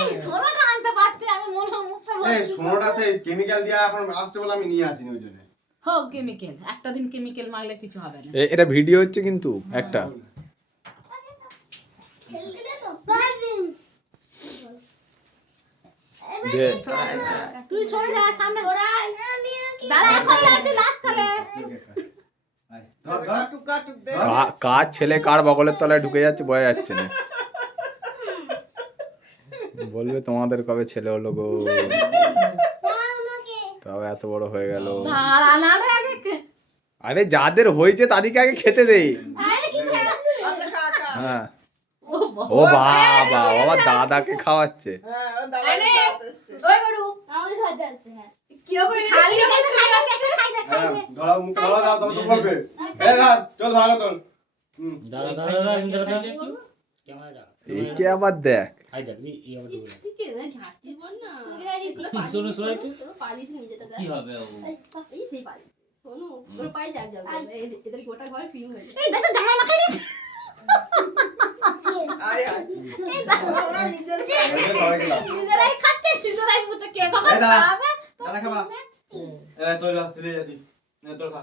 এই সোনাটা আনতে পারতে আমি মনে মুখটা বলছি এই সোনাটা সেই কেমিক্যাল দিয়া এখন আসতে বলে আমি নিয়ে আসিনি ওই জন্য। হোক কেমিক্যাল, একটা দিন কেমিক্যাল মারলে কিছু হবে না। এটা ভিডিও হচ্ছে কিন্তু একটা যে তুই সরে যা সামনে দাঁড়া এখন না তুই লাস্ট খালে ধর ধর টুকা টুক দে কার ছেলে কার বগলের তলায় ঢুকে যাচ্ছে বোঝা যাচ্ছে না। বলবে তোমাদের কবে ছেলে হলো গো, তবে এত বড় হয়ে গেল। দাঁড়া না রে আগে আরে যাদের হয়েছে তাদেরকে আগে খেতে দেই। আচ্ছা খা খা হ্যাঁ ও ও বাবা বাবা দাদাকে খাওয়াচ্ছে। হ্যাঁ ও দাদা আসছে ওই গরু আমাকে ধরতে আসছে হ্যাঁ কি রকম খালি খাই ধরো মুখ ধরো দাও তবে তো করবে। এই ধর চল ভালো তোল। দাঁড়া দাঁড়া দাঁড়া ইন্দ্র দাঁড়া ক্যামেরাটা এইকে আবার দেখ হাই দেখ এই আবার ঢুকে গেল। শিখে না ঘাটতি বল না শোনো শোনো একটু পালিশ নিয়ে যেতে কি হবে ও এই সেই পালিশ শোনো তোর পায়ে যাক যাও এদের গোটা ঘর ফিউ হয়ে যায় এই দেখো জামা মাখাই দিস আয় আয় নিজের এই যে সবাই গেলাম। নিজেরাই খাচ্ছে নিজেরাই বুঝে কে কখন এই দাঁড়া। খাবে দাঁড়া খাবা। এই তোল তুলে যাতি। নে তোল খা।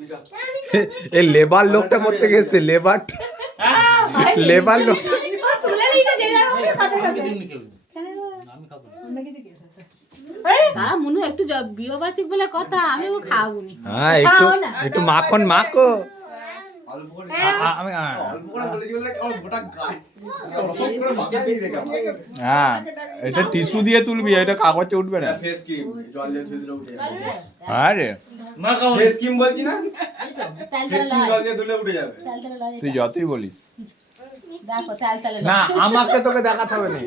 দিকা। এই লেবার লোকটা করতে গেছে লেবার লেবার লোক তুলে নিতে যে যাবে আমাকে দিন কেউ আমি খাবো না। অন্য কিছু কেস আছে দাঁড়া মনু একটু বিয়োবাসিক বলে কথা আমি ও খাবো নি হ্যাঁ একটু একটু মাখন মাখো। অল্প করে আমি অল্প করে বলেছি বলে আমার গোটা গায় রকম করে মাখা দিয়ে রেখে হ্যাঁ এটা টিস্যু দিয়ে তুলবি, এটা কাগজে উঠবে না। ফেস ক্রিম জল দিয়ে ধুয়ে দিলে উঠে যাবে। আরে মা খাবো ফেস ক্রিম বলছি না, তেল ফেস তেলে ক্রিম জল লাই দিয়ে ধুলে উঠে যাবে। তেল তেলে লাই তুই যতই বলিস দেখো তেল তেলে না আমাকে তোকে দেখাতে হবে না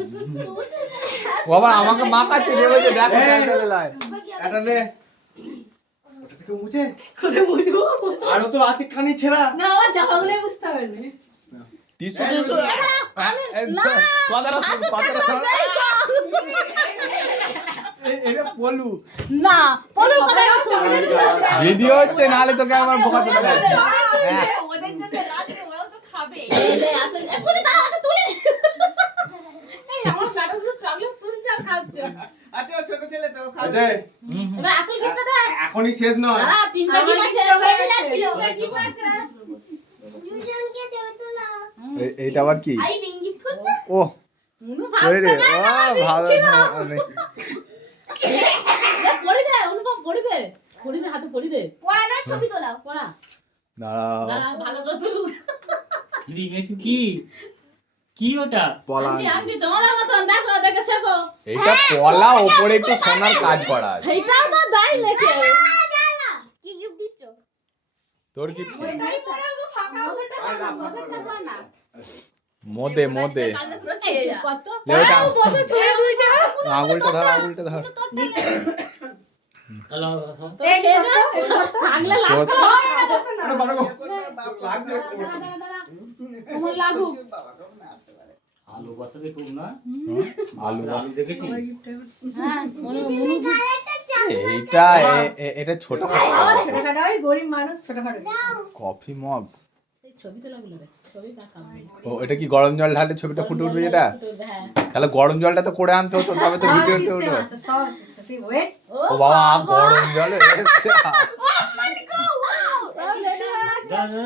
বাবা, আমাকে মাখাচ্ছে যে বলছে দেখো চলে লাই। এটা নে ওটা থেকে মুছে করে বুঝবো আরো তো আছে খানি ছেঁড়া। না আমার জামাগুলোই বুঝতে হবে না টিস্যু কথাটা এটা বলু না বলো কথা ভিডিও হচ্ছে, নাহলে তোকে আমার বোকাতে হবে। ওদের জন্য রাতে ওরাও তো খাবে আসলে বলে দাঁড়াও তো তুলে এই আমার ম্যাডাম তো ট্রাভেল তুলছে আর খাচ্ছে আচ্ছা ও ছোট ছেলে তো খাবে আজে এবার আসল গিফটটা দেখ এখনই শেষ নয়। দাঁড়া তিনটা আমার গিফট আছে gift ওটা আছে। যাচ্ছিল ওটা গিফট আছে দুজনকে ছবি তোলা এইটা আবার কি? আই রিং গিফট করছে ও মুনু ওই রে ভাবতে ভালো পড়ে দে অনুপম পড়ে দে হাতে পড়ে দে পড়ানোর ছবি তোলাও পড়া দাঁড়াও দাঁড়া ভালো করে তুলু লিখেছি কি কি ওটা পলা আন্টি আন্টি তোমাদের মতন দেখো দেখে শেখো এটা পলা ওপরে একটু সোনার কাজ করা আছে। সেইটাও তো দাই লেখে কি গিফট দিচ্ছ তোর কি ওইটাই পরে ওকে ফাঁকা ওদেরটা কর না ওদেরটা কর না মোদে মোদে কালকে পুরো খেয়ে যা কত লে ওটা বসে ছবি তুলছে আঙুলটা ধর আঙুলটা ধর হ্যালো তো খেয়ে যা থাকলে লাভ তোর- করো ওটা বাড়ো গো। লাগছে দাঁড়া দাঁড়া দাঁড়া তোমার লাগুক আলু বসাবে খুব না আলু আলু দেখেছিস হ্যাঁ মনু এইটা এটা ছোট ছোটখাটো ওই গরিব মানুষ ছোটখাটো কফি মগ। সেই ছবি তো লাগলো রে ছবি দেখাবো ও এটা কি গরম জল ঢালে ছবিটা ফুটে উঠবে এটা? হ্যাঁ তাহলে গরম জলটা তো করে আনতে হতো, তবে তো ভিডিওতে উঠবে। আচ্ছা সব সিস্টেম তুই ওয়েট ও বাবা গরম জলে এসছে। যা যা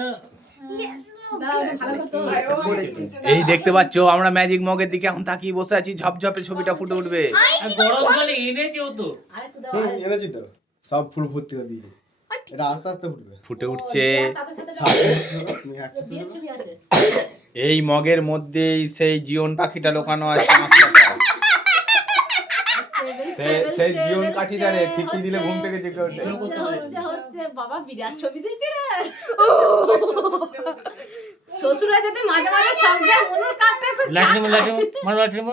এই দেখতে পাচ্ছ আমরা ম্যাজিক মগের দিকে এখন তাকিয়ে বসে আছি, ঝপঝপে ছবিটা ফুটে উঠবে। আর গরম জলে এনেছে ও তো এনেছি তো সব ফুল ভর্তি করে দিয়েছি। এটা আস্তে আস্তে ফুটবে। ফুটে উঠছে। তুমি একটা বিয়ের ছবি আছে এই মগের মধ্যেই সেই জীবন পাখিটা লুকানো আছে। সেই জীবন কাঠিটারে ঠিকই দিলে ঘুম থেকে জেগে ওঠে। হচ্ছে বাবা বিরাট ছবি দিয়েছি রে শ্বশুরা যদি মাঝে মাঝে সব যায় মনুর কাপটা একটু লাইট নেবো লাইট নেবো মানে লাইট নেবো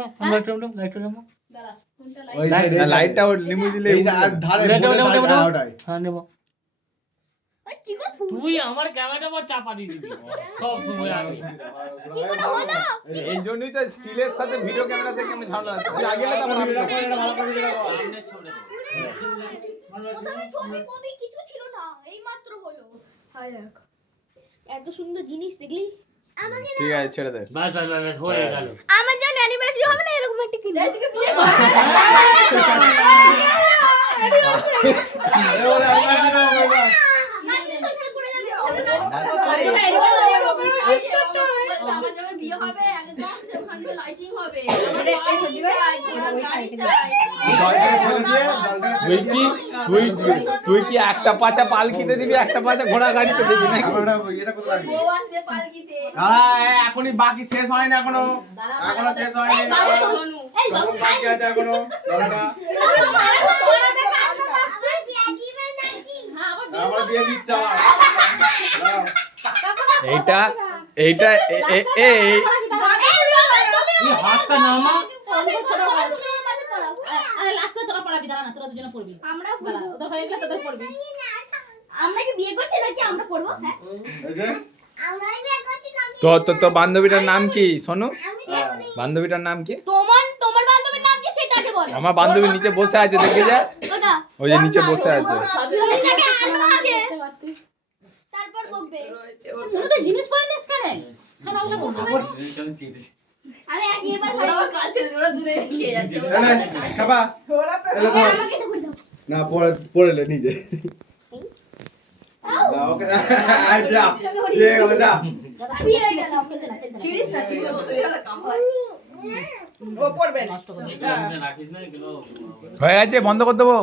লাইট নেবো দাঁড়া কোনটা ওই লাইট side, এই লাইটটা side। নিমু দিলে এই side, আর ধারে নেবো, বোনের নেবো, ধারে, নেবো। ওটাই। হ্যাঁ নেবো কি করে ফুল তুই আমার ক্যামেরাটা আবার চাপা দিয়ে দিবি সব সময় আমি এই জন্যই তো স্টিলের সাথে ভিডিও ক্যামেরা থেকে আমি ঝামেলা আছে। তুই আগে এলে তখন আমি দেখবো। সামনে ছড়ে দেবো প্রথমে ছবি কবি কিছু ছিল না এই মাত্র হলো হাই দেখো এত সুন্দর জিনিস দেখলি আমাকে ঠিক আছে ছেড়ে দে। বাস বাস বাস বাস, হয়ে গেল আমার জন্য অ্যানিভার্সারি হবে না কাবাডি কিনে এদিকে বিয়ে এ ওরে আমি আসি না বাবা আমার যখন বিয়ে হবে একদম ওখানে লাইটিং হবে এটা একটাই সত্যি ভাই? গাড়ি চাই তুই কি তুই কি একটা পাচা পালকিতে দিবি, একটা পাচা ঘোড়া গাড়িতে দিবি নাকি? এটা কত লাগে বউ আসবে পালকিতে এখনই বাকি শেষ হয়নি এখনো শেষ হয়নি সোনু এই বাবু খাই বাকি আছে এখনো দাঁড়া হ্যাঁ আবার আমার বিয়ে দিচ্ছে আমার এইটা এইটা এই হাতটা নামা আরে লাস্ট করে তোরা পড়াবি, দাঁড়া না, তোরা দুজনে পড়বি। আমরা দাঁড়া, ওদের হয়ে গেলে তোদের পড়বি। আমরা কি বিয়ে করছি নাকি আমরা পড়বো হ্যাঁ এই যে তো বান্ধবীটার নাম কি সোনু? বান্ধবীটার নাম কি? তোমার বান্ধবীর নাম কি সেটা আগে বলো আমার বান্ধবী নিচে বসে আছে, দেখে যা ওটা ওই যে নিচে বসে আছে। সবটাকে আগে দেখতে পাচ্ছিস? তারপর বকবে মুনু তুই জিনিস পরে নিস কেন? শোনা ওগুলো বলতে হবে না। আমি এবার ওরা কাছে ওরা দূরে খেয়ে যাচ্ছে এলে খাবা ওরা তো এলে ধর আমাকে এটা বলতো না পড়লে নিজে না ওকে আই যা দিয়ে গেল যা বিয়ে হয়ে গেল খেলতে না, খেলতে না। ছিড়িস না, ছিড়িস না। ও পড়বে না নষ্ট করে দিবি। রাখিস না এগুলো হয়ে গেছে, বন্ধ করে দেবো।